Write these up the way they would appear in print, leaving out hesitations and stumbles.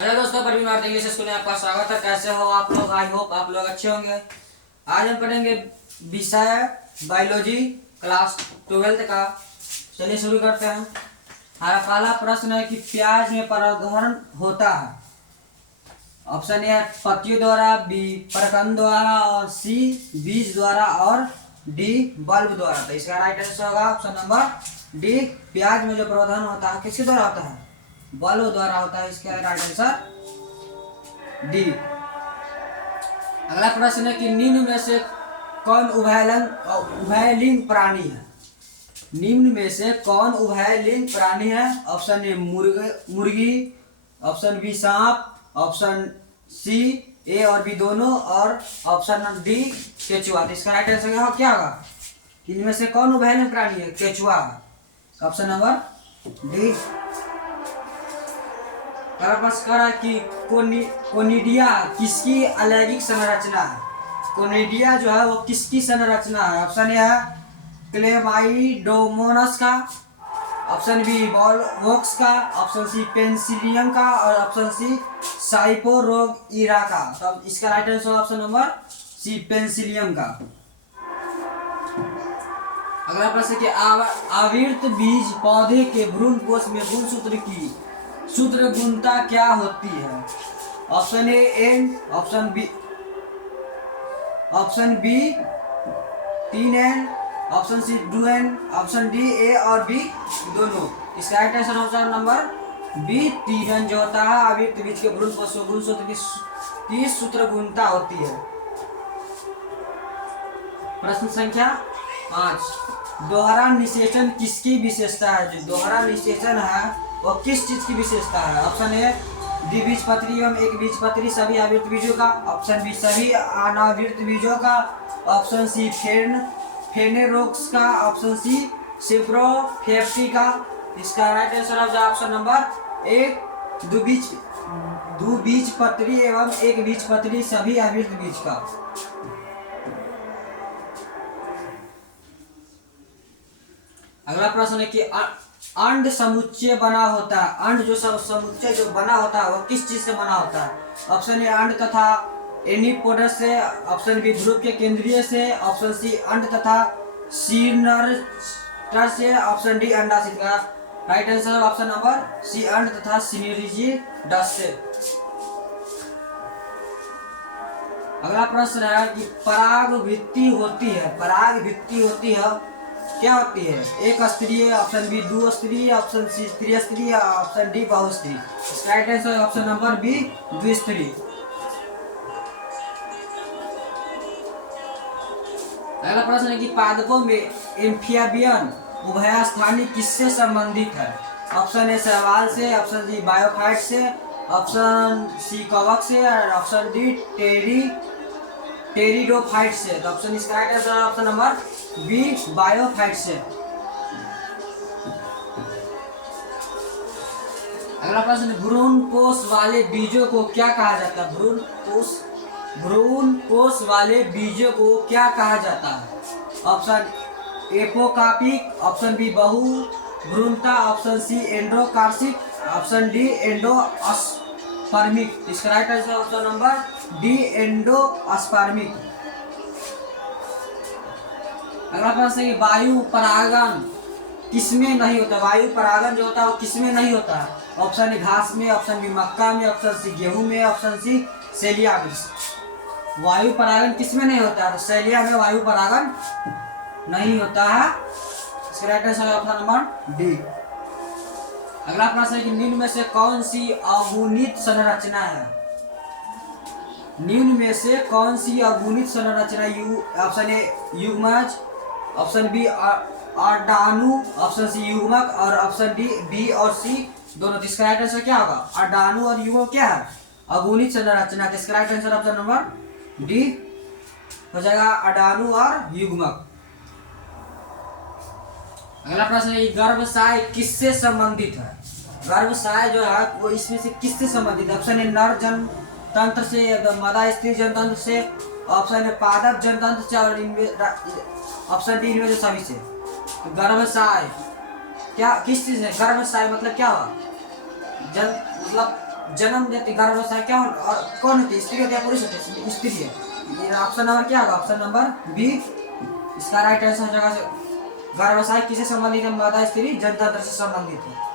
Hello दोस्तों, Parveen Bharat English school में आपका स्वागत है। कैसे हो आप लोग? आई होप आप लोग अच्छे होंगे। आज हम पढ़ेंगे विषय बायोलॉजी क्लास 12 का। चलिए शुरू करते हैं। हमारा पहला प्रश्न है कि प्याज में परागण होता है। ऑप्शन ए पत्तियों द्वारा, बी परकन द्वारा, और सी बीज द्वारा, और डी बल्ब द्वारा। तो इसका राइट आंसर होगा ऑप्शन नंबर डी। प्याज में जो परागण होता है किसके द्वारा होता है? बल्ब द्वारा होता है। इसका राइट आंसर डी। अगला प्रश्न है कि निम्न में से कौन उभयलिंग प्राणी है? निम्न में से कौन उभयलिंग प्राणी है? ऑप्शन ए मुर्गी, ऑप्शन बी सांप, ऑप्शन सी ए और बी दोनों, और ऑप्शन डी केचुआ। तो इसका राइट आंसर क्या होगा? इनमें से कौन उभयलिंग प्राणी है? केचुआ। Option number D. कि कोनिडिया किसकी अलैंगिक संरचना है? कोनिडिया जो है वो किसकी संरचना है? ऑप्शन ए है क्लेमाइडोमोनास का, ऑप्शन बी वोक्स का, ऑप्शन सी पेंसिलियम का, और ऑप्शन सी साइपोरोगिरा का। तो इसका right answer option number C Penicillium का। अगला प्रश्न कि आवर्त बीज पौधे के भ्रूण कोश में गुणसूत्र की सूत्र गुणता क्या होती है? Option A n, option B 3n, option C 2n, option D A और बी दोनों। इसका right answer option number B 3n जो होता है आवर्त बीज के भ्रूण कोश गुणसूत्र की सूत्र गुणता होती है। प्रश्न संख्या 5, दोहरा निषेचन किसकी विशेषता है? जो दोहरा निषेचन है वो किस चीज की विशेषता है? ऑप्शन ए द्विबीजपत्री एवं एक बीजपत्री सभी आवृत बीजों का, ऑप्शन बी सभी अनावृत बीजों का, ऑप्शन सी फेनेरोक्स का, ऑप्शन सी सिप्रोफेप्टी का। इसका राइट आंसर ऑप्शन नंबर ए द्विबीजपत्री एवं एक बीजपत्री सभी आवृत बीज का। अगला प्रश्न है कि अंड समुच्चय बना होता है। अंड जो समुच्चय जो बना होता है वो किस चीज से बना होता है? ऑप्शन ए अंड तथा एनीपोडस से, ऑप्शन बी ध्रुव के केंद्रीय से, ऑप्शन सी अंड तथा सीनर्टर से, ऑप्शन डी अंडाशय का। Right answer option number C अंड तथा सिनर्जिडस से। अगला प्रश्न है कि परागभित्ति होती है। परागभित्ति होती है क्या होती है? एक स्तरीय, ऑप्शन बी द्विस्तरीय, ऑप्शन सी त्रिस्तरीय, ऑप्शन डी बहुस्तरीय। Right answer option number B द्विस्तरीय। अगला प्रश्न है कि पादपों में एम्फिबियन उभयस्थानी किससे संबंधित है? ऑप्शन ए शैवाल से, ऑप्शन डी बायोफाइट से, ऑप्शन सी कवक से, और ऑप्शन डी टेरिडोफाइट से। तो ऑप्शन इसका right answer option number B bryophyte से। अगला प्रश्न, भ्रूण कोश वाले बीजों को क्या कहा जाता है? भ्रूण कोश वाले बीजों को क्या कहा जाता है? ऑप्शन एपोकार्पिक, ऑप्शन बी बहु भ्रूणता, option C endocarpic, option D endospermic. इसका right answer option number D endospermic. अगला प्रश्न है कि वायु परागन किसमें नहीं होता? वायु परागन जो होता है वो किसमें नहीं होता है? ऑप्शन ए घास में, ऑप्शन बी मक्का में, ऑप्शन सी गेहूं में, ऑप्शन सी सेलिया में। वायु परागन किसमें नहीं होता है? तो सेलिया में वायु परागन नहीं होता है। इसका right answer option number D. अगला प्रश्न है कि निम्न में से कौन सी अगुणित संरचना है? निम्न में से कौन सी अगुणित संरचना? ऑप्शन ए युग्मज, ऑप्शन बी अडाणु, ऑप्शन सी युग्मक, और ऑप्शन डी बी और सी दोनों। इसका राइट आंसर क्या होगा? अडाणु और युग्मक क्या है? अगुणित संरचना। इसका right answer option number D हो जाएगा, अडाणु और युग्मक। अगला प्रश्न है गर्भाशय किससे संबंधित है? गर्भाशय जो है वो इसमें से किससे संबंधित है? ऑप्शन ए नर जन तंत्र से, मादा स्त्री जनतंत्र से, ऑप्शन है पादप जनतंत्र से, और ऑप्शन डी इनमें से सभी से। गर्भाशय क्या किस चीज है? गर्भाशय मतलब क्या हुआ? मतलब जन्म देती गर्भावस्था क्या और कौन होती है, स्त्री होती है पुरुष होती है, स्त्री है। ये ऑप्शन नंबर क्या होगा, ऑप्शन नंबर बी इसका राइट आंसर हो जाएगा। गर्भाशय किससे संबंधित है, मादा स्त्री जनतंत्र से संबंधित है।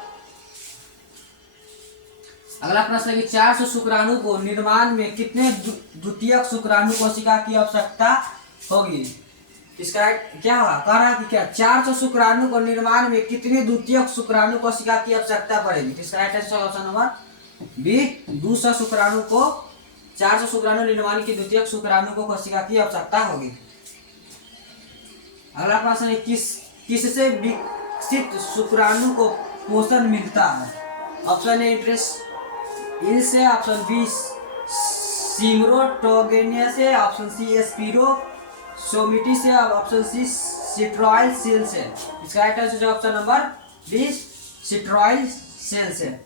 अगला प्रश्न है कि 400 शुक्राणु को निर्माण में कितने द्वितीयक शुक्राणु कोशिका की आवश्यकता होगी। इसका राइट क्या होगा, कह रहा है कि क्या 400 शुक्राणु को निर्माण में कितने द्वितीयक शुक्राणु कोशिका की आवश्यकता पड़ेगी। इसका right answer option number B 200 शुक्राणु को, 400 शुक्राणु निर्माण की द्वितीयक शुक्राणु को कोशिका की आवश्यकता होगी। अगला प्रश्न है किससे विकसित शुक्राणु को पोषण मिलता है। ऑप्शन ए इंट्रेस से, ऑप्शन बी सिमरोटोगेनिया से, ऑप्शन सी स्पिरोसोमिटी से, ऑप्शन सी सिट्रॉयल सेल से। इसका right answer option number B सिट्रॉयल सेल से।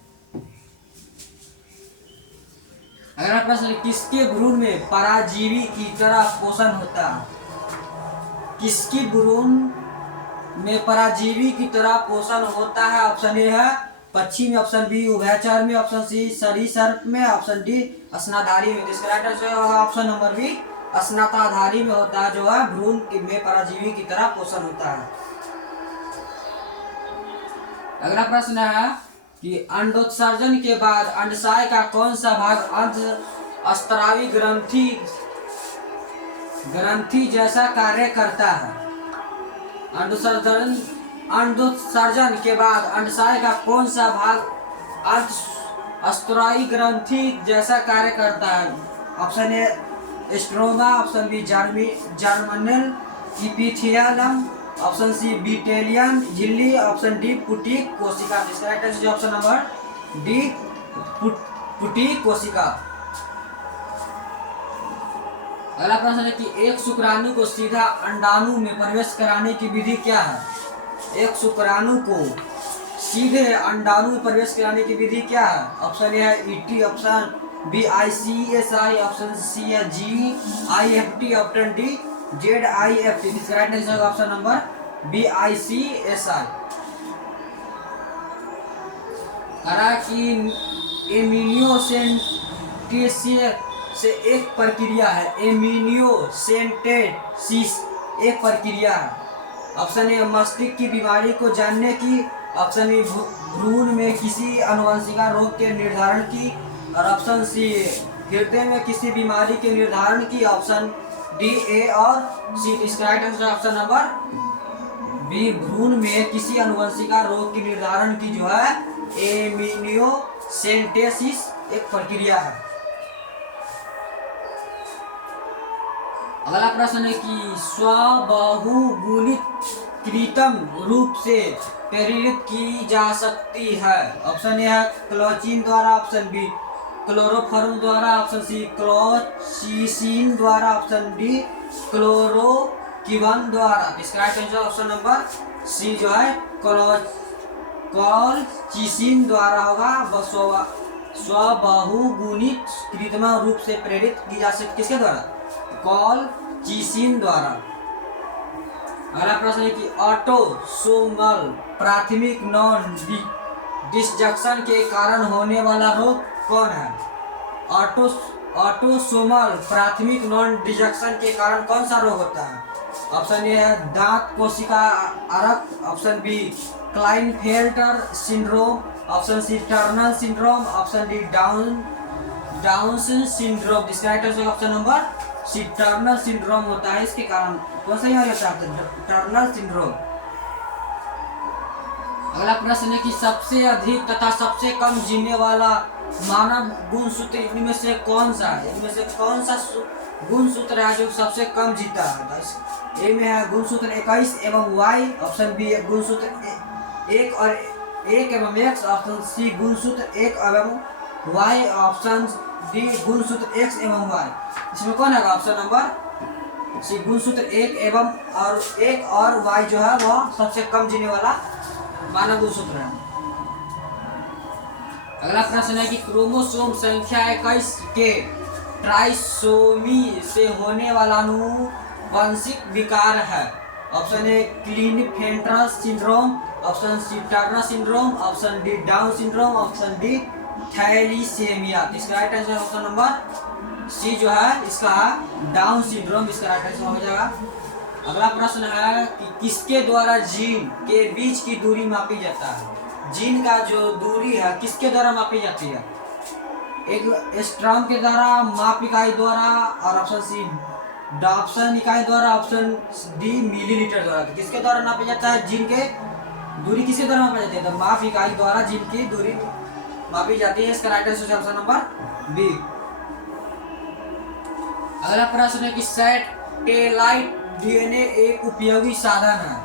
अगला प्रश्न किसके भ्रूण में पराजीवी की तरह पोषण होता है। किसकी भ्रूण में पराजीवी की तरह पोषण होता है। ऑप्शन ए है पक्षी में, ऑप्शन बी उभयचर में, ऑप्शन सी सरीसृप में, ऑप्शन डी स्तनधारी में। इसका राइट आंसर होगा ऑप्शन नंबर बी स्तनधारी में होता है, जो है भ्रूण में पराजीवी की तरह पोषण होता है। अगला प्रश्न है कि अंडोत्सर्जन के बाद अंडाशय का कौन सा भाग अंतःस्रावी ग्रंथि जैसा कार्य करता है। अंडोत्सर्जन के बाद अंडाशय का कौन सा भाग अंतःस्रावी ग्रंथि जैसा कार्य करता है। Option A stroma, option B germinal epithelium, option C vitelline झिल्ली, ऑप्शन डी पुटीक कोशिका। इसका right answer option number D पुटीक कोशिका। अगला प्रश्न है कि एक शुक्राणु को सीधा अंडाणु में प्रवेश कराने की विधि क्या है। एक शुक्राणु को सीधे अंडाणु में प्रवेश कराने की विधि क्या है। ऑप्शन ए है ET, option B ICSI, option C है GIFT, ऑप्शन डी ZIFT। इसका right answer option number B ICSI। करा कि एमिनियोसेंटेसिस से एक प्रक्रिया है। एमिनियोसेंटेसिस एक प्रक्रिया है। ऑप्शन ए मस्तिष्क की बीमारी को जानने की, ऑप्शन बी भ्रूण में किसी आनुवंशिक रोग के निर्धारण की, और ऑप्शन सी हृदय में किसी बीमारी के निर्धारण की, ऑप्शन डी ए और सी। इसका right answer option number B भ्रूण में किसी आनुवंशिक रोग की निर्धारण की, जो है एमिनियोसेंटेसिस एक प्रक्रिया है। अगला प्रश्न है कि स्वबहुगुणित कृत्रिम रूप से प्रेरित की जा सकती है। ऑप्शन ए है क्लोचिन द्वारा, ऑप्शन बी क्लोरोफॉर्म द्वारा, ऑप्शन सी क्लोचिसिन द्वारा, ऑप्शन डी क्लोरोक्विन द्वारा। इसका right answer option number C जो है क्लोचिसिन द्वारा होगा। स्वबहुगुणित कृत्रिम रूप से प्रेरित की जा सकती किसके द्वारा, क्लोचिसिन द्वारा। अगला प्रश्न है कि ऑटोसोमल प्राथमिक नॉन डिसजंक्शन के कारण होने वाला रोग कौन है। ऑटोसोमल प्राथमिक नॉन डिसजंक्शन के कारण कौन सा रोग होता है। ऑप्शन ए है दांत कोशिका आरक, option B Klinefelter syndrome, option C Turner syndrome, option D Down syndrome. इसका right answer option number C Turner syndrome होता है। इसके कारण कौन सा होता है, टर्नर सिंड्रोम। अगला प्रश्न है कि सबसे अधिक तथा सबसे कम जीने वाला मानव गुणसूत्र इनमें से कौन सा है। इनमें से कौन सा गुणसूत्र है जो सबसे कम जीता है। ए में है गुणसूत्र 21 एवं वाई, ऑप्शन बी है गुणसूत्र 1 और 1 एवं x, ऑप्शन सी गुणसूत्र 1 एवं y, ऑप्शन डी गुणसूत्र x एवं y। इसमें कौन है ऑप्शन नंबर सी गुणसूत्र 1 एवं और 1 और y जो है वह सबसे कम जीने वाला मानव गुणसूत्र है। अगला प्रश्न है कि क्रोमोसोम संख्या 21 के ट्राइसोमी से होने वाला आनुवंशिक विकार है। Option A Klinefelter syndrome, option C Turner syndrome, option D Down syndrome, option D thalassaemia. इसका right answer option number C जो है इसका डाउन सिंड्रोम, इसका राइट आंसर हो जाएगा। अगला प्रश्न है कि किसके द्वारा जीन के बीच की दूरी मापी जाता है। जीन का जो दूरी है किसके द्वारा मापी जाती है? एक एस्ट्रॉम के द्वारा, माप इकाई द्वारा, और ऑप्शन सी डॉप्सन इकाई द्वारा, ऑप्शन डी मिलीलीटर द्वारा। तो किसके द्वारा नापा जाता है जीन के दूरी, किसके द्वारा मापी जाती है? तो माप इकाई द्वारा जीन की दूरी मापी जाती है। इसका right answer option number B. अगला प्रश्न है कि सैटेलाइट डीएनए एक उपयोगी साधन है।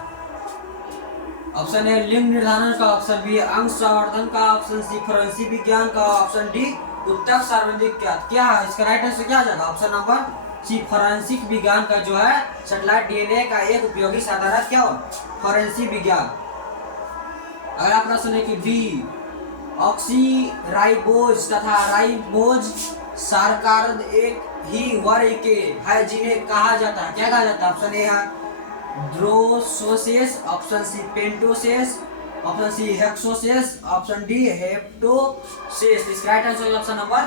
ऑप्शन ए लिंग निर्धारण का, ऑप्शन बी अंग संवर्धन का, ऑप्शन सी फोरेंसिक विज्ञान का, ऑप्शन डी उत्तक सार्वजनिक क्या है? इसका राइट आंसर क्या जाएगा? ऑप्शन नंबर सी फोरेंसिक विज्ञान का जो है सैटेलाइट डीएनए का एक उपयोगी साधन है। क्या हो? फोरेंसिक विज्ञान। अगला प्रश्न है कि डी ऑक्सीराइबोज तथा राइबोज सारकारद एक ही वर्ग के है जिन्हें कहा जाता है, क्या कहा जाता है? ऑप्शन ए है ड्रोसोसेस, option C pentoses, option C hexoses, option D heptoses. इसका right answer option number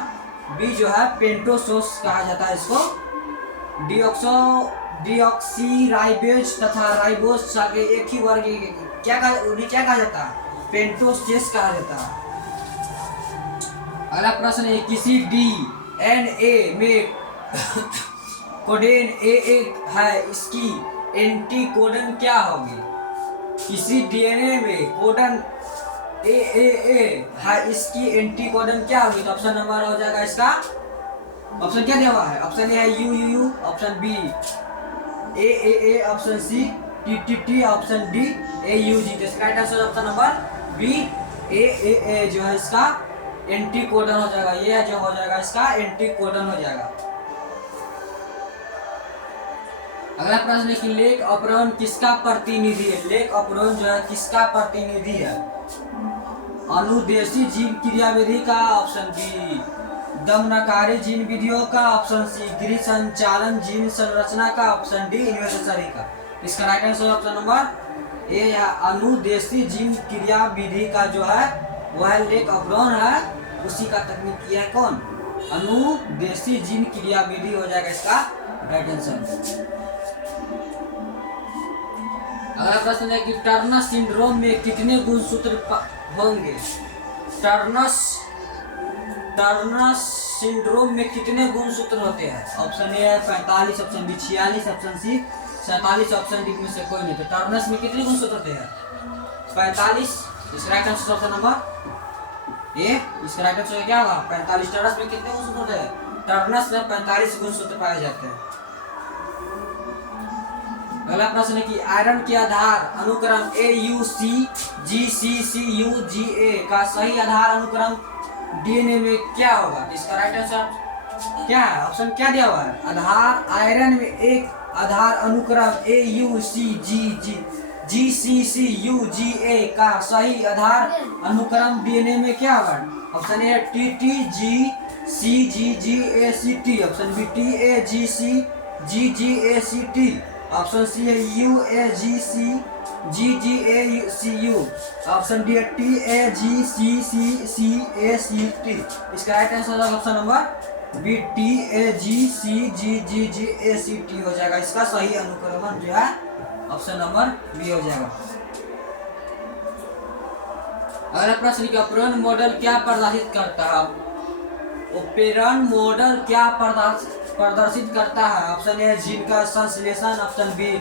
B जो है पेंटोसोस कहा जाता है इसको। डीऑक्सीराइबोज तथा राइबोज के एक ही वर्ग क्या कहा जाता है? पेंटोसेस कहा जाता है। अगला प्रश्न है किसी डीएनए में कोडेन ए है, इसकी एंटीकोडन क्या होगी? किसी डीएनए में कोडन ए है, इसकी एंटीकोडन क्या होगी? तो ऑप्शन नंबर हो जाएगा इसका, ऑप्शन क्या दिया हुआ है? ऑप्शन ए है U, option B A, option C T, option D AUG। तो इसका right answer option number B A जो है इसका एंटीकोडन हो जाएगा। ये जो हो जाएगा इसका एंटीकोडन हो जाएगा। अगला प्रश्न है कि लेक ऑपरॉन किसका प्रतिनिधि है? लेक ऑपरॉन जो है किसका प्रतिनिधि है? अनुदेशी जीव क्रियाविधि का, ऑप्शन बी दमनकारी जीन विधियों का, ऑप्शन सी गृह संचालन जीन संरचना का, ऑप्शन डी इनमें से सभी का। इसका राइट आंसर ऑप्शन नंबर ए है अनुदेशी जीन क्रियाविधि का जो है वह लेक ऑपरॉन है, उसी का तकनीक किया है कौन? अनुदेशी जीन क्रियाविधि हो जाएगा इसका राइट आंसर। अगला प्रश्न है कि टर्नर सिंड्रोम में कितने गुणसूत्र होंगे? टर्नर सिंड्रोम में कितने गुणसूत्र होते हैं? ऑप्शन ए है 45, option B 46, option C 47, option D में से कोई नहीं। तो टर्नस में कितने गुणसूत्र होते हैं? 45। इसका राइट आंसर ऑप्शन नंबर ए। इसका राइट आंसर क्या होगा? 45। टर्नस में कितने गुणसूत्र होते हैं? टर्नस में 45 गुणसूत्र पाए जाते हैं। अगला प्रश्न है कि आयरन के आधार अनुक्रम AUC GCCU GA का सही आधार अनुक्रम डीएनए में क्या होगा? इसका राइट आंसर क्या है? ऑप्शन क्या दिया हुआ है? आधार आयरन में एक आधार अनुक्रम AUC GCCU GA का सही आधार अनुक्रम डीएनए में क्या होगा? Option A TTGCGGACT, option B TAGCGGACT, option C है UAGCGGACU, ऑप्शन डी है TAGCCCACT। इसका right answer option number B TAGCGGACT हो जाएगा। इसका सही अनुक्रमण जो है ऑप्शन नंबर बी हो जाएगा। अगला प्रश्न का ऑपरेंट मॉडल क्या प्रदर्शित करता है? ऑपरेंट मॉडल क्या प्रदर्शित करता है? ऑप्शन ए जीन का संश्लेषण, ऑप्शन बी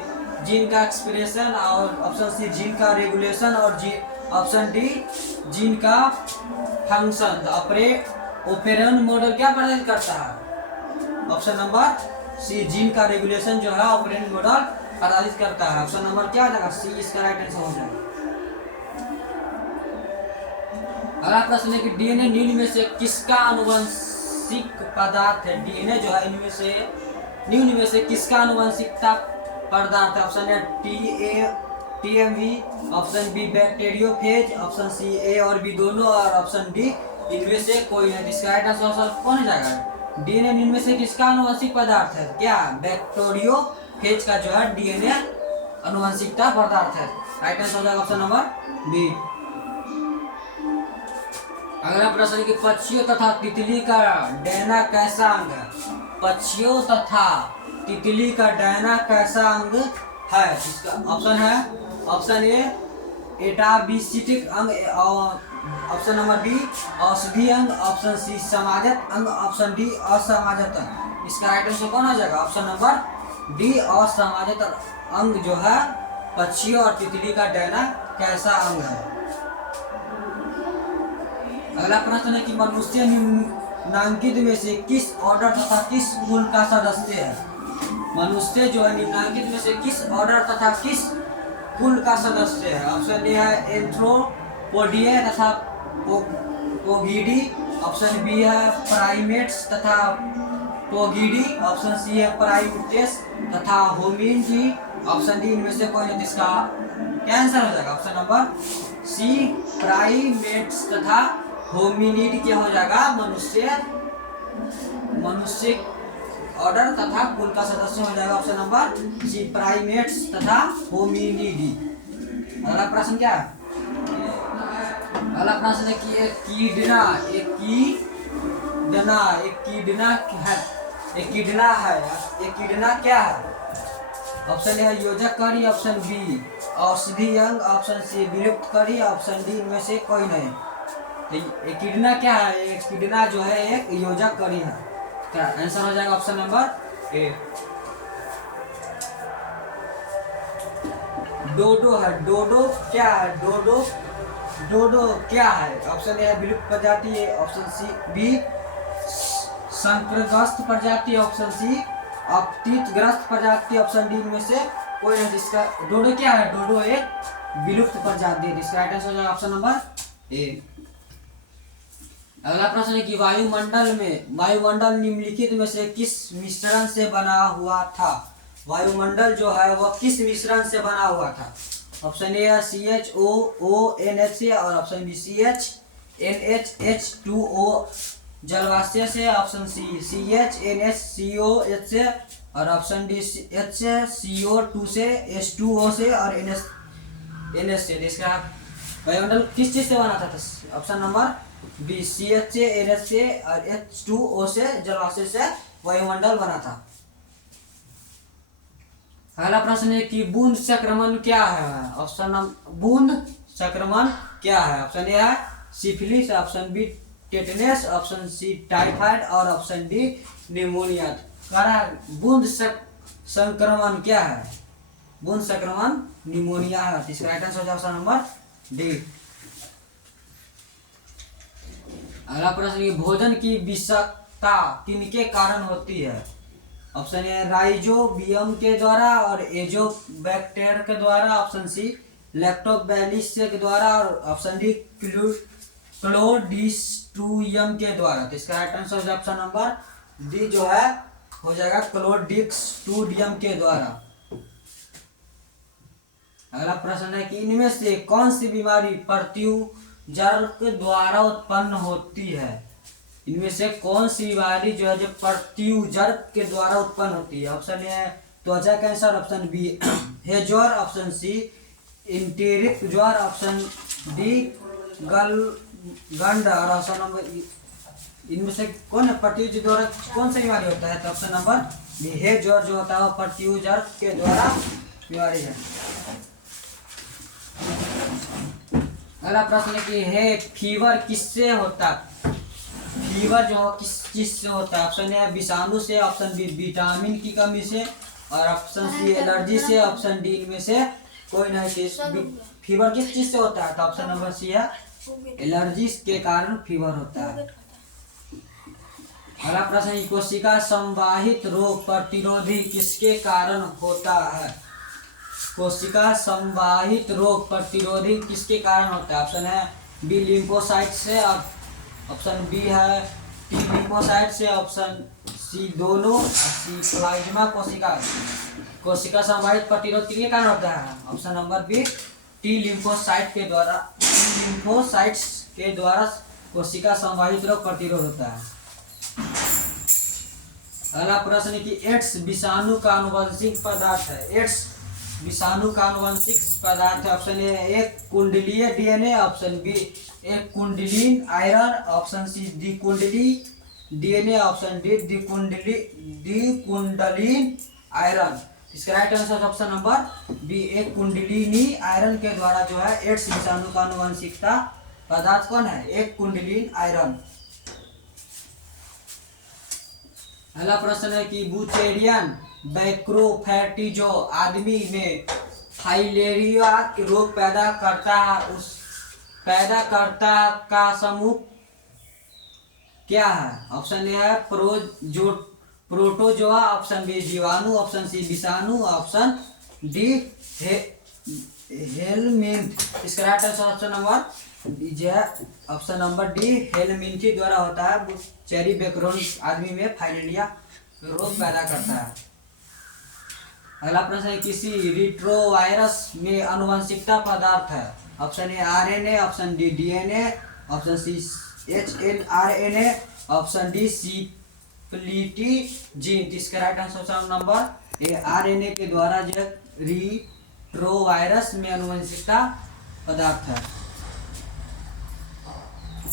जीन का एक्सप्रेशन, और ऑप्शन सी जीन का रेगुलेशन, और ऑप्शन डी जीन का फंक्शन। ऑपरेंट मॉडल क्या प्रदर्शित करता है? ऑप्शन नंबर सी जीन का रेगुलेशन जो है ऑपरेंट मॉडल प्रदर्शित करता है। ऑप्शन नंबर क्या हो जाएगा? सी इसका राइट आंसर हो जाएगा। अगला प्रश्न है कि डीएनए निम्न में से किसका आनुवंशिक पदार्थ है? डीएनए जो है इनमें से निम्न में से किसका आनुवंशिकता पदार्थ है? Option A TMV, option B bacteriophage, option C A और बी दोनों, और ऑप्शन डी इनमें से कोई नहीं। इसका राइट आंसर कौन हो जाएगा? डीएनए इनमें से किसका आनुवंशिक पदार्थ है? क्या बैक्टीरियोफेज का जो है डीएनए आनुवंशिकता पदार्थ है। राइट आंसर हो जाएगा ऑप्शन नंबर बी। अगला प्रश्न है कि पक्षियों तथा तितली का डैना कैसा अंग है? पक्षियों तथा तितली का डैना कैसा अंग है? इसका ऑप्शन है, ऑप्शन ए एटाबीसिटिक अंग, ऑप्शन नंबर बी औषधि अंग, ऑप्शन सी समाजत अंग, ऑप्शन डी असमाजत अंग। इसका राइट आंसर कौन हो जाएगा? ऑप्शन नंबर डी असमाजत अंग जो है पक्षियों और तितली का डैना कैसा अंग है। अगला प्रश्न है कि मनुष्य निम्नांकित में से किस ऑर्डर तथा किस कुल का सदस्य है? मनुष्य जो है निम्नांकित में से किस ऑर्डर तथा किस कुल का सदस्य है? ऑप्शन ए है एंथ्रोपोडिया तथा पोगिडी, ऑप्शन बी है प्राइमेट्स तथा पोगिडी, ऑप्शन सी है प्राइमेट्स तथा होमिनिडी, ऑप्शन डी इनमें से कोई नहीं। इसका क्या आंसर हो जाएगा? ऑप्शन नंबर सी प्राइमेट्स तथा होमिनिड क्या हो जाएगा? मनुष्य ऑर्डर तथा कुल का सदस्य हो जाएगा ऑप्शन नंबर सी प्राइमेट्स तथा होमिनिडी। अगला प्रश्न क्या है? अगला प्रश्न है कि एक कीड़ना है, एक कीड़ना क्या है? ऑप्शन ए योजक करी, ऑप्शन बी औषधि अंग, ऑप्शन सी विलुप्त करी, ऑप्शन डी इनमें से कोई नहीं। तो एक कीड़ना क्या है? एक कीड़ना जो है एक योजक करी है। क्या आंसर हो जाएगा? ऑप्शन नंबर ए डोडो है। डोडो क्या है? डोडो क्या है? ऑप्शन ए विलुप्त प्रजाति है, ऑप्शन सी बी संकरग्रस्त प्रजाति, ऑप्शन सी अपचितग्रस्त प्रजाति, ऑप्शन डी में से कोई नहीं। जिसका डोडो क्या है? डोडो एक विलुप्त प्रजाति है। जिसका राइट आंसर हो जाएगा ऑप्शन नंबर ए। अगला प्रश्न है कि वायुमंडल निम्नलिखित में से किस मिश्रण से बना हुआ था? वायुमंडल जो है वह किस मिश्रण से बना हुआ था? ऑप्शन ए है CHOONH से, और ऑप्शन बी CHNH2O जलवाष्य से, ऑप्शन सी CHNHCOH से, और ऑप्शन डी HCO2 से, H2O से, और NH से। इसका वायुमंडल किस चीज से बना था? ऑप्शन नंबर बी CH से, NH से और H2O से जलवाष्य से वायुमंडल बना था। अगला प्रश्न है कि बूंद संक्रमण क्या है? ऑप्शन नंबर बूंद संक्रमण क्या है? ऑप्शन ए है syphilis, option B tetanus, option C typhoid, और ऑप्शन डी निमोनिया। बूंद संक्रमण क्या है? बूंद संक्रमण निमोनिया है। इसका राइट आंसर हो जाएगा ऑप्शन नंबर डी। अगला प्रश्न है भोजन की विषाक्तता किनके कारण होती है? ऑप्शन ए राइजोबियम के द्वारा, और एजोबैक्टर के द्वारा, ऑप्शन सी लैक्टोबैसिलस के द्वारा, और ऑप्शन डी क्लोडिस्ट्रियम के द्वारा। तो इसका राइट आंसर हो जाएगा ऑप्शन नंबर डी जो है हो जाएगा क्लोडिस्ट्रियम के द्वारा। अगला प्रश्न है कि इनमें से कौन सी बीमारी प्रत्युजर के द्वारा उत्पन्न होती है? इनमें से कौन सी बीमारी जो है जो प्रत्युजर के द्वारा उत्पन्न होती है? ऑप्शन ए त्वचा कैंसर, ऑप्शन बी है ज्वर, ऑप्शन सी इंटेरिक ज्वर, ऑप्शन डी गंड, और ऑप्शन नंबर इनमें से कौन है प्रत्युजर द्वारा कौन सी बीमारी होता है? तो ऑप्शन नंबर बी है ज्वर जो होता है वो प्रत्युजर के द्वारा बीमारी है। अगला प्रश्न है कि है फीवर किससे होता है? फीवर जो किस चीज से होता है? ऑप्शन ए विषाणु से, ऑप्शन बी विटामिन की कमी से, और ऑप्शन सी एलर्जी से, ऑप्शन डी इनमें से कोई नहीं। फीवर किस चीज से होता है? तो ऑप्शन नंबर सी है एलर्जी के कारण फीवर होता है। अगला प्रश्न है कोशिका संवाहित रोग प्रतिरोधी किसके कारण होता है? कोशिका संवाहित रोग प्रतिरोधी किसके कारण होता है? ऑप्शन है बी लिम्फोसाइट से, ऑप्शन बी है टी लिम्फोसाइट से, ऑप्शन सी दोनों, सी प्लाज्मा कोशिका। कोशिका संवाहित प्रतिरोध किसके कारण होता है? Option number B T lymphocyte के द्वारा, टी लिम्फोसाइट्स के द्वारा कोशिका संवाहित रोग प्रतिरोध होता है। अगला प्रश्न है कि एड्स विषाणु का आनुवंशिक पदार्थ है। एड्स विषाणु का आनुवंशिक पदार्थ है। ऑप्शन ए एक कुंडलीय DNA, ऑप्शन बी ए कुंडलिन आयरन, ऑप्शन सी दी कुंडली डीएनए, ऑप्शन डी दी कुंडलिन आयरन। इसका right answer option number B, एक कुंडलिनी आयरन के द्वारा जो है एड्स विषाणु का आनुवंशिकता पदार्थ कौन है, एक कुंडलिन आयरन। अगला प्रश्न है कि बुचेरियन बैक्रोफैटी आदमी में फाइलेरिया रोग पैदा करता है, उस पैदा करता का समूह क्या है। ऑप्शन ए है प्रोटोजोआ, ऑप्शन बी जीवाणु, ऑप्शन सी विषाणु, ऑप्शन डी हेलमिंथ। इसका right answer option number option number D हेलमिंथी द्वारा होता है। चेरी बैक्रोन आदमी में फाइलेरिया रोग पैदा करता है। अगला प्रश्न है किसी रिट्रोवायरस में आनुवंशिकता पदार्थ है। Option A RNA, option D DNA, option C hnRNA, option D split gene. इसका right answer option number A RNA के द्वारा जो रिट्रोवायरस में आनुवंशिकता पदार्थ है।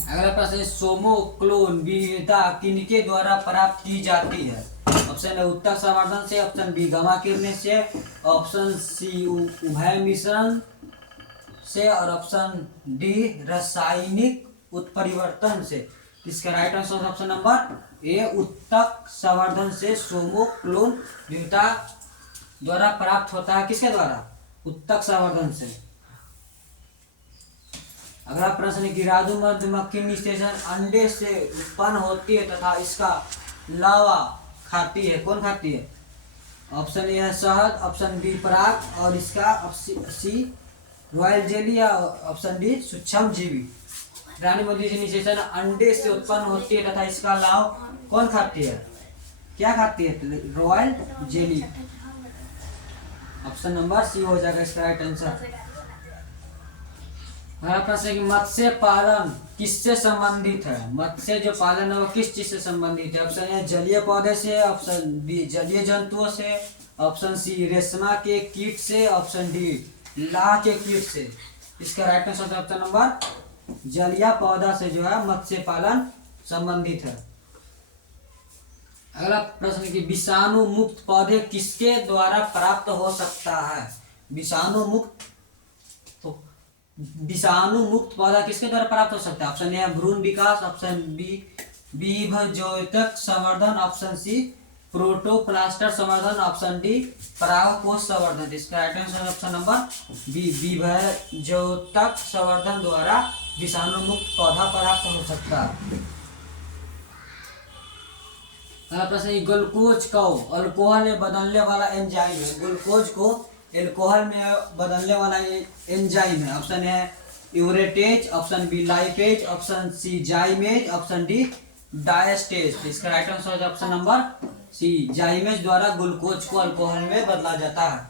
अगला प्रश्न है सोमोक्लोन विविधता किनके द्वारा प्राप्त की जाती है। ऑप्शन ए उत्तक संवर्धन से, ऑप्शन बी गामा किरणें से, ऑप्शन सी उभय मिश्रण से, और ऑप्शन डी रासायनिक उत्परिवर्तन से। इसका राइट आंसर ऑप्शन नंबर ए उत्तक संवर्धन से सोमोक्लोन विविधता द्वारा प्राप्त होता है। किसके द्वारा, उत्तक संवर्धन से। अगला प्रश्न है कि राजू मधुमक्खी निषेचन अंडे से उत्पन्न होती है तथा इसका लावा खाती है, कौन खाती है। ऑप्शन ए है शहद, ऑप्शन बी पराग, और इसका सी रॉयल जेली, या ऑप्शन डी सूक्ष्म जीवी। रानी मधुमक्खी निषेचन अंडे से उत्पन्न होती है तथा इसका लाव कौन खाती है, क्या खाती है, royal jelly. Option number C हो जाएगा इसका राइट आंसर। हमारा प्रश्न है कि मत्स्य पालन किससे संबंधित है। मत्स्य जो पालन है वो किस चीज से संबंधित है। ऑप्शन ए जलीय पौधे से, ऑप्शन बी जलीय जंतुओं से, ऑप्शन सी रेशमा के कीट से, ऑप्शन डी लाह के कीट से। इसका राइट आंसर ऑप्शन नंबर जलीय पौधा से जो है मत्स्य पालन संबंधित है। अगला प्रश्न है कि विषाणु मुक्त पौधे किसके द्वारा प्राप्त हो सकता है। विषाणु मुक्त पौधा किसके द्वारा प्राप्त हो सकता है। ऑप्शन ए भ्रूण विकास, ऑप्शन बी बीजोतक संवर्धन, ऑप्शन सी प्रोटोप्लास्ट संवर्धन, ऑप्शन डी परागकोश संवर्धन। इसका right answer option number B बीजोतक संवर्धन द्वारा विषाणु मुक्त पौधा प्राप्त हो सकता है। अगला प्रश्न ग्लूकोज को अल्कोहल में बदलने वाला एंजाइम है। ग्लूकोज को एल्कोहल में बदलने वाला एंजाइम है। ऑप्शन है यूरेटेज, option B lipase, option C zymase, option D diastase. इसका right answer option number C zymase द्वारा ग्लूकोज को अल्कोहल में बदला जाता है।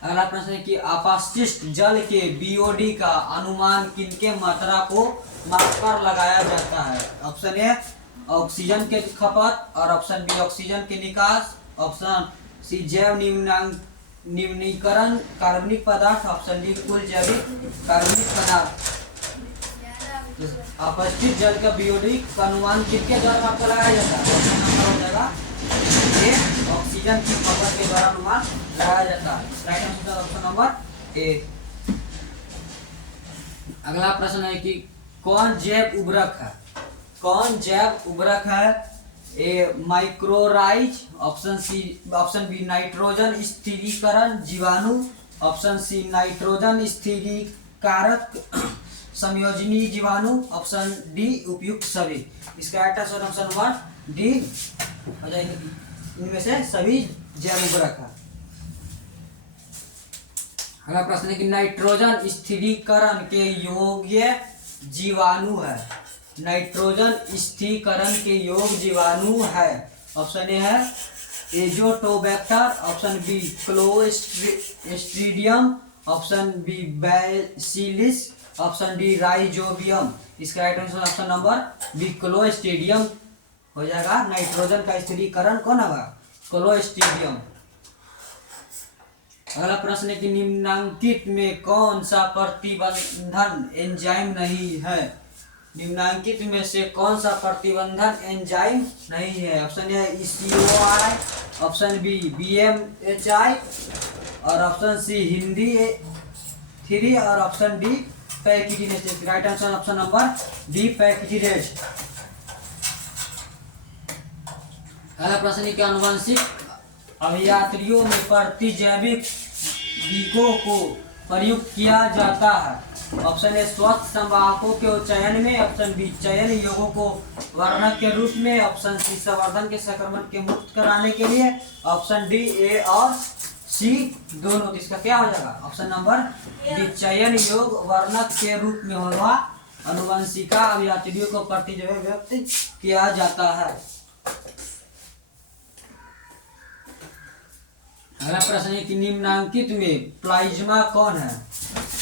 अगला प्रश्न है कि अपशिष्ट जल के बीओडी का अनुमान किनके मात्रा को मापकर लगाया जाता है। ऑप्शन ए ऑक्सीजन के खपत, और ऑप्शन बी ऑक्सीजन के निकास, ऑप्शन सी जैव न्यूनीकरण कार्बनिक पदार्थ, ऑप्शन डी कुल जैविक कार्बनिक पदार्थ। अपशिष्ट जल का बीओडी का अनुमान किसके द्वारा आपको लगाया जाता है। ऑप्शन नंबर हो जाएगा ए ऑक्सीजन की खपत के द्वारा अनुमान लगाया जाता है। राइट आंसर ऑप्शन नंबर ए। अगला प्रश्न है कि कौन जैव उर्वरक है। कौन जैव उर्वरक है। ए माइक्रोराइज, ऑप्शन बी नाइट्रोजन स्थिरीकरण जीवाणु, ऑप्शन सी नाइट्रोजन स्थिरीकारक संयोजनी जीवाणु, ऑप्शन डी उपयुक्त सभी। इसका right answer option number D हो जाएगा, इनमें से सभी जैव उर्वरक है। अगला प्रश्न है कि नाइट्रोजन स्थिरीकरण के योग्य जीवाणु है। नाइट्रोजन स्थिरीकरण के योग जीवाणु है। ऑप्शन ए है azotobacter, option B clostridium, option B bacillus, option D rhizobium. इसका right answer option number B clostridium हो जाएगा। नाइट्रोजन का स्थिरीकरण कौन होगा, क्लोस्ट्रीडियम। अगला प्रश्न है कि निम्नांकित में कौन सा प्रतिबंधन एंजाइम नहीं है। निम्नांकित में से कौन सा प्रतिबंधन एंजाइम नहीं है। Option A ECORI, option B BMHI और ऑप्शन सी हिंदी 3 और option D pectinase. Right answer option number D pectinase. अगला प्रश्न है कि आनुवंशिक अभियांत्रियों में प्रतिजैविक बीजों को प्रयुक्त किया जाता है। ऑप्शन ए स्वस्थ संवाहकों के चयन में, ऑप्शन बी चयन यौगों को वर्णक के रूप में, ऑप्शन सी संवर्धन के संक्रमण के मुक्त कराने के लिए, ऑप्शन डी ए और सी दोनों। तो इसका क्या हो जाएगा ऑप्शन नंबर डी चयन योग वर्णक के रूप में होगा अनुवंशिका अभियांत्रियों को प्रतिजैविक किया जाता है। अगला प्रश्न है कि निम्नांकित में प्लाज्मा कौन है।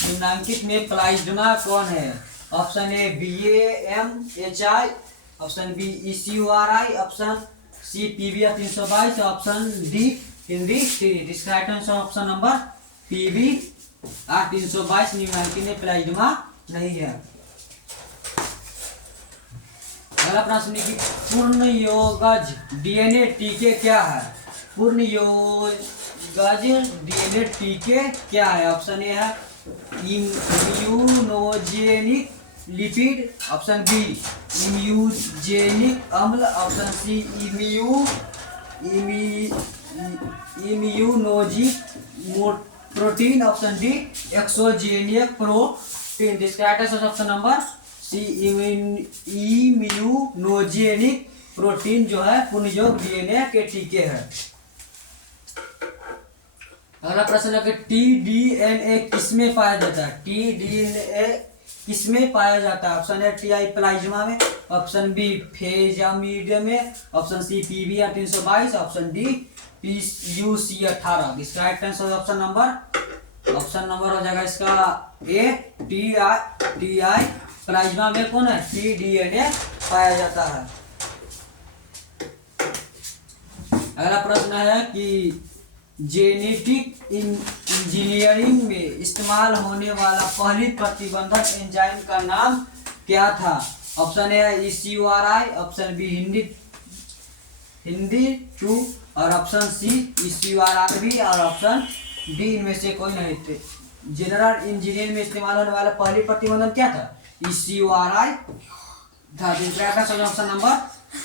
निम्नांकित में प्लाज्मा कौन है। Option A BAMHI, option B ECORI, option C PBR 322, option D हिंदी 3। इसका right answer option number PBR 322 निम्नांकित में प्लाज्मा नहीं है। अगला प्रश्न है कि पूर्ण योगज DNA टीके क्या है। पूर्ण योगज DNA टीके क्या है। ऑप्शन ए है immunogenic lipid, option B immunogenic अम्ल, option C immunogenic protein, option D exogenic protein. इसका option number C immunogenic protein जो है पूर्णयोग DNA के टीके हैं। अगला प्रश्न है कि tDNA किसमें पाया जाता है। tDNA किसमें पाया जाता है। ऑप्शन ए TI प्लाज्मा में, ऑप्शन बी फेजामिड में, option C PBR 322, option D PUC 18। इसका राइट आंसर ऑप्शन नंबर हो जाएगा इसका ए TI प्लाज्मा में कौन है tDNA पाया जाता है। अगला प्रश्न है कि जेनेटिक इंजीनियरिंग में इस्तेमाल होने वाला पहली प्रतिबंधक एंजाइम का नाम क्या था। Option A ECORI, option B हिंदी 2 और ऑप्शन सी ECORI और ऑप्शन डी इनमें से कोई नहीं थे। जनरल इंजीनियरिंग में इस्तेमाल होने वाला पहली प्रतिबंधक क्या था ECORI था। ऑप्शन नंबर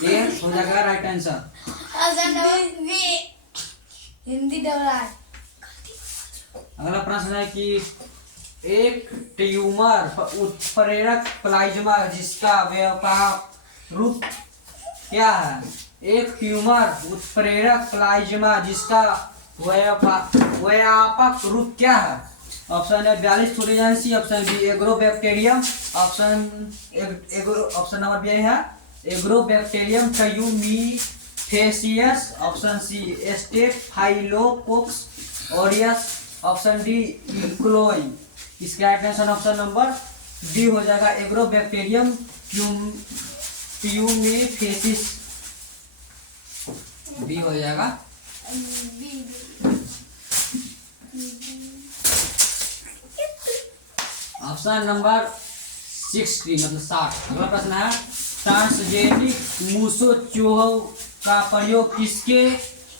ए हो जाएगा राइट आंसर। हिंदी डबल। अगला प्रश्न है कि एक ट्यूमर उत्प्रेरक प्लाज्मा जिसका व्यापक रूप क्या है। एक ट्यूमर उत्प्रेरक प्लाज्मा जिसका व्यापक रूप क्या है। ऑप्शन है 42 फ्लोरेंसी, option B agrobacterium, option number B है agrobacterium tumefaciens, option C staphylococcus aureus, option D इक्लोई। इसका right answer option number D हो जाएगा एग्रोबैक्टीरियम ट्यूमीफेसिस। डी हो जाएगा। ऑप्शन नंबर 60 मतलब 60। अगला प्रश्न है ट्रांसजेनिक मूसोचूहों का प्रयोग किसके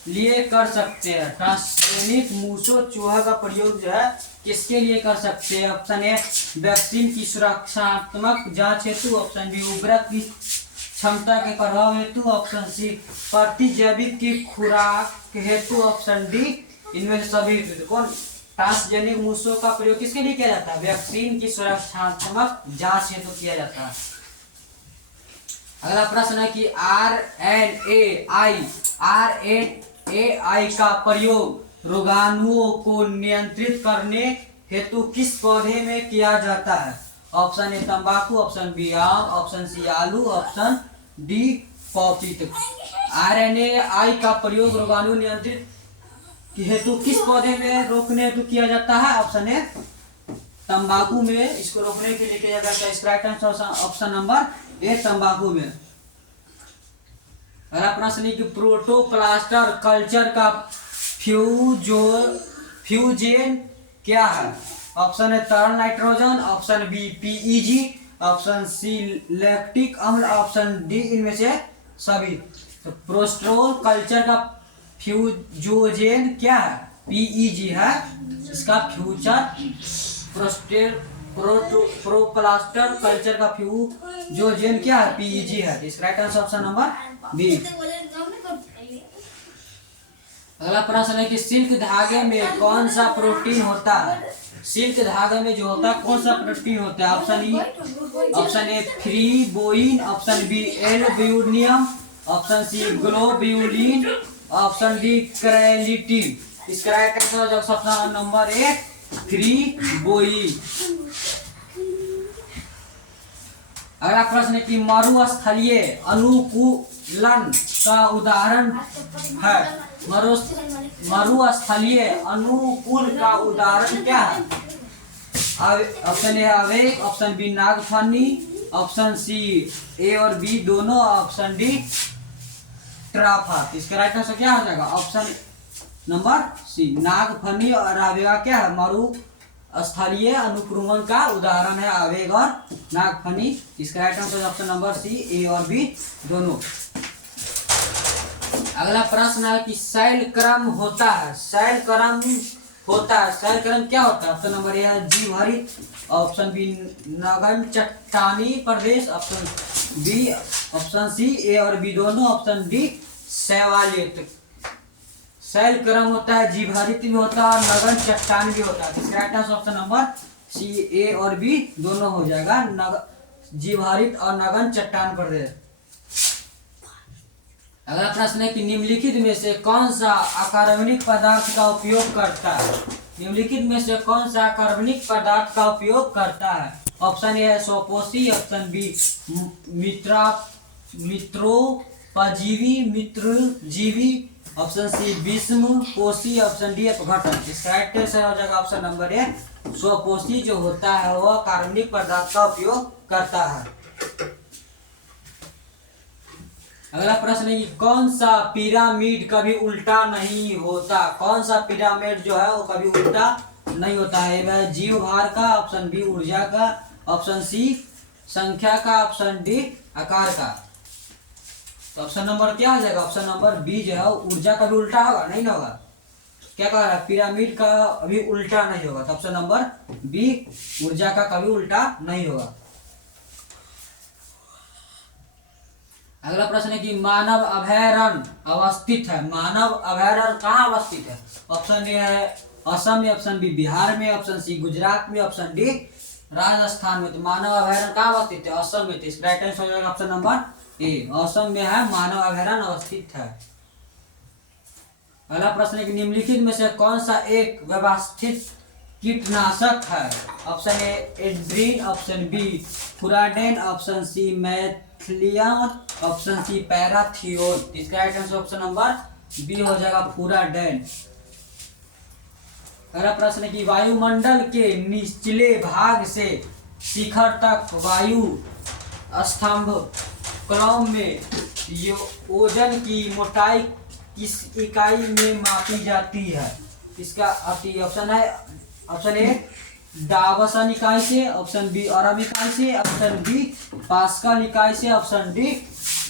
लिए कर सकते हैं। ट्रांसजेनिक मूसोचूहा का प्रयोग जो है किसके लिए कर सकते हैं। ऑप्शन ए वैक्सीन की सुरक्षात्मक जांच हेतु, ऑप्शन बी उर्वरक की क्षमता के प्रभाव हेतु, ऑप्शन सी प्रतिजैविक की खुराक हेतु, ऑप्शन डी इनमें से सभी। कौन ट्रांसजेनिक मूसों का प्रयोग किसके लिए किया जाता है। वैक्सीन की सुरक्षात्मक जांच हेतु किया जाता है। अगला प्रश्न है कि RNAi का प्रयोग रोगाणुओं को नियंत्रित करने हेतु किस पौधे में किया जाता है। ऑप्शन ए तंबाकू, ऑप्शन बी आम, ऑप्शन सी आलू, ऑप्शन डी पॉपी। RNAi का प्रयोग रोगाणु नियंत्रित हेतु किस पौधे में रोकने हेतु किया जाता है। ऑप्शन ए तंबाकू में इसको रोकने के लिए किया जाता है। इसका राइट आंसर ऑप्शन नंबर ए तंबाकू में। अगला प्रश्न है कि प्रोटोप्लास्ट कल्चर का फ्यूजेन क्या है? ऑप्शन ए तरल nitrogen, option B PEG, option C lactic अम्ल, ऑप्शन डी इनमें से सभी। तो प्रोस्ट्रोल कल्चर का फ्यूजोजेन क्या है? पीईजी है इसका फ्यूचर। प्रोप्लास्टर कल्चर का फ्यूजोजेन क्या है? पीईजी है। इसका right answer option number B. अगला प्रश्न है कि सिल्क धागे में कौन सा प्रोटीन होता है? सिल्क धागे में जो होता है कौन सा प्रोटीन होता है? ऑप्शन ए फ्रीबोइन, ऑप्शन बी एल्ब्यूमिनियम, option C globulin, option D क्रेलिटिन। इसका राइट आंसर हो ऑप्शन नंबर ए फ्रीबोइन। अगला प्रश्न है कि मरुस्थलीय अनुकूलन का उदाहरण है। मरुस्थलीय अनुकूल का उदाहरण क्या है? ऑप्शन ए आवेग, option B Nagphani, option C A और बी दोनों, ऑप्शन डी ट्राफा। इसका राइट आंसर क्या हो जाएगा? ऑप्शन नंबर सी नागफनी और आवेगा क्या है? मरुस्थलीय अनुक्रमण का उदाहरण है आवेग और नागफनी। इसका right answer option number C A और बी दोनों। अगला प्रश्न है कि शैलक्रम होता है। शैलक्रम होता है, शैलक्रम क्या होता है? ऑप्शन नंबर ए है जीवहरित, ऑप्शन बी नगन चट्टानी प्रदेश, option B, option C A और बी दोनों, ऑप्शन डी शैवालित। शैलक्रम होता है, जीवहरित भी होता है, नगन चट्टान भी होता है। इसका right answer option number C A और बी दोनों हो जाएगा, जीवहरित और नगन चट्टान प्रदेश। अगला प्रश्न है कि निम्नलिखित में से कौन सा अकार्बनिक पदार्थ का उपयोग करता है? निम्नलिखित में से कौन सा अकार्बनिक पदार्थ का उपयोग करता है? ऑप्शन ए है सोपोसी, ऑप्शन बी मित्रोपजीवी मित्रजीवी, ऑप्शन सी विषम पोषी, ऑप्शन डी अपघटन। इसका राइट आंसर हो जाएगा ऑप्शन नंबर ए सोपोसी जो होता है वह कार्बनिक पदार्थ का उपयोग करता है। अगला प्रश्न है कि कौन सा पिरामिड कभी उल्टा नहीं होता? कौन सा पिरामिड जो है वो कभी उल्टा नहीं होता है? वह जीव भार का, ऑप्शन बी ऊर्जा का, ऑप्शन सी संख्या का, ऑप्शन डी आकार का। तो ऑप्शन नंबर क्या हो जाएगा? ऑप्शन नंबर बी जो है ऊर्जा कभी उल्टा होगा नहीं ना होगा। क्या कह रहा है? पिरामिड का अभी उल्टा नहीं होगा। तो ऑप्शन नंबर बी ऊर्जा का कभी उल्टा नहीं होगा। अगला प्रश्न है कि मानव अभयारण्य अवस्थित है। मानव अभयारण्य कहाँ अवस्थित है? ऑप्शन ए है असम में, ऑप्शन बी बिहार में, ऑप्शन सी गुजरात में, ऑप्शन डी राजस्थान में। तो मानव अभयारण्य कहाँ अवस्थित है? असम में। तो इसका राइट आंसर हो जाएगा ऑप्शन नंबर ए असम में है मानव अभयारण्य अवस्थित है। अगला प्रश्न है कि निम्नलिखित में से कौन सा एक व्यवस्थित कीटनाशक है? ऑप्शन ए एड्रीन, option B Furadan, option C मैथिलियम, ऑप्शन सी पैराथियोन। इसका right answer option number B हो जाएगा फुराडेन। अगला प्रश्न है कि वायुमंडल के निचले भाग से शिखर तक वायु स्तंभ कॉलम में ओजन की मोटाई किस इकाई में मापी जाती है? इसका ऑप्शन है ऑप्शन ए डावसन इकाई से, ऑप्शन बी अरब इकाई से, ऑप्शन बी पास्कल इकाई से, ऑप्शन डी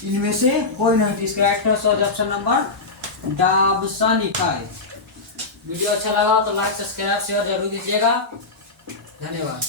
इनमें से कोई नहीं। इसका right answer option number Dawson इकाई। वीडियो अच्छा लगा तो लाइक सब्सक्राइब शेयर जरूर कीजिएगा। धन्यवाद।